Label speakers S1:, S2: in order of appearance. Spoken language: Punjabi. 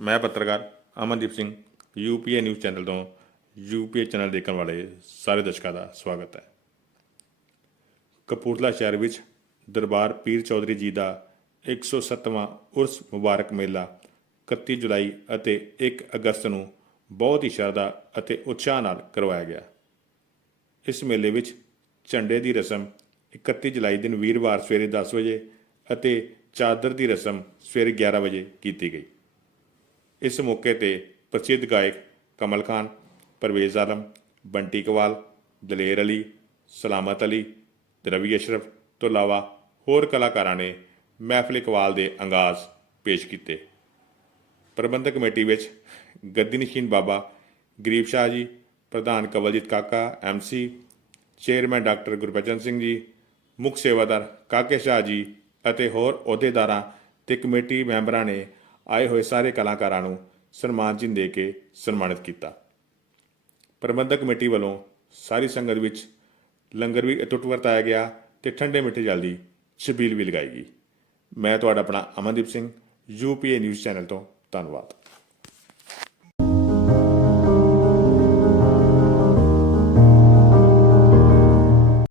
S1: ਮੈਂ ਪੱਤਰਕਾਰ Amandeep Singh UPA news channel ਤੋਂ ਯੂਪੀਏ ਚੈਨਲ ਦੇਖਣ ਵਾਲੇ ਸਾਰੇ ਦਰਸ਼ਕਾਂ ਦਾ ਸਵਾਗਤ ਹੈ। ਕਪੂਰਥਲਾ ਸ਼ਹਿਰ ਵਿੱਚ ਦਰਬਾਰ ਪੀਰ ਚੌਧਰੀ ਜੀ ਦਾ 107ਵਾਂ ਉਰਸ ਮੁਬਾਰਕ ਮੇਲਾ 31 ਜੁਲਾਈ ਅਤੇ 1 ਅਗਸਤ ਨੂੰ ਬਹੁਤ ਹੀ ਸ਼ਰਧਾ ਅਤੇ ਉਤਸ਼ਾਹ ਨਾਲ ਕਰਵਾਇਆ ਗਿਆ। ਇਸ ਮੇਲੇ ਵਿੱਚ ਝੰਡੇ ਦੀ ਰਸਮ 31 ਜੁਲਾਈ ਦਿਨ ਵੀਰਵਾਰ ਸਵੇਰੇ 10 ਵਜੇ ਅਤੇ ਚਾਦਰ ਦੀ ਰਸਮ ਸਵੇਰੇ 11 ਵਜੇ ਕੀਤੀ ਗਈ। ਇਸ ਮੌਕੇ ਤੇ ਪ੍ਰਸਿੱਧ ਗਾਇਕ ਕਮਲ ਖਾਨ, ਪਰਵੇਜ਼ ਆਲਮ, ਬੰਟੀ ਕਵਾਲ, ਦਲੇਰ ਅਲੀ, ਸਲਾਮਤ ਅਲੀ ਤੇ ਰਵੀ ਅਸ਼ਰਫ ਤੋਂ ਇਲਾਵਾ ਹੋਰ ਕਲਾਕਾਰਾਂ ਨੇ ਮਹਿਫਲ ਇਕਬਾਲ ਦੇ ਅੰਗਾਜ਼ ਪੇਸ਼ ਕੀਤੇ। ਪ੍ਰਬੰਧਕ ਕਮੇਟੀ ਵਿੱਚ ਗੱਦੀ ਨਸ਼ੀਨ ਬਾਬਾ ਗਰੀਬ ਸ਼ਾਹ ਜੀ, ਪ੍ਰਧਾਨ Kawaljit Kaka MC chairman doctor Gurbachan Singh ji, ਮੁੱਖ ਸੇਵਾਦਾਰ ਕਾਕੇ ਸ਼ਾਹ ਜੀ ਅਤੇ ਹੋਰ ਅਹੁਦੇਦਾਰਾਂ ਤੇ ਕਮੇਟੀ ਮੈਂਬਰਾਂ ਨੇ ਆਏ ਹੋਏ ਸਾਰੇ ਕਲਾਕਾਰਾਂ ਨੂੰ ਸਨਮਾਨ ਚਿੰਨ੍ਹ ਦੇ ਕੇ ਸਨਮਾਨਿਤ ਕੀਤਾ। ਪ੍ਰਬੰਧਕ ਕਮੇਟੀ ਵੱਲੋਂ ਸਾਰੀ ਸੰਗਤ ਵਿੱਚ ਲੰਗਰ ਵੀ ਅਟੁੱਟ ਵਰਤਾਇਆ ਗਿਆ ਤੇ ਠੰਡੇ ਮਿੱਠੇ ਜਲ ਦੀ ਛਬੀਲ ਵੀ ਲਗਾਈ ਗਈ। ਮੈਂ ਤੁਹਾਡਾ ਆਪਣਾ Amandeep Singh UPA news channel ਤੋਂ ਧੰਨਵਾਦ।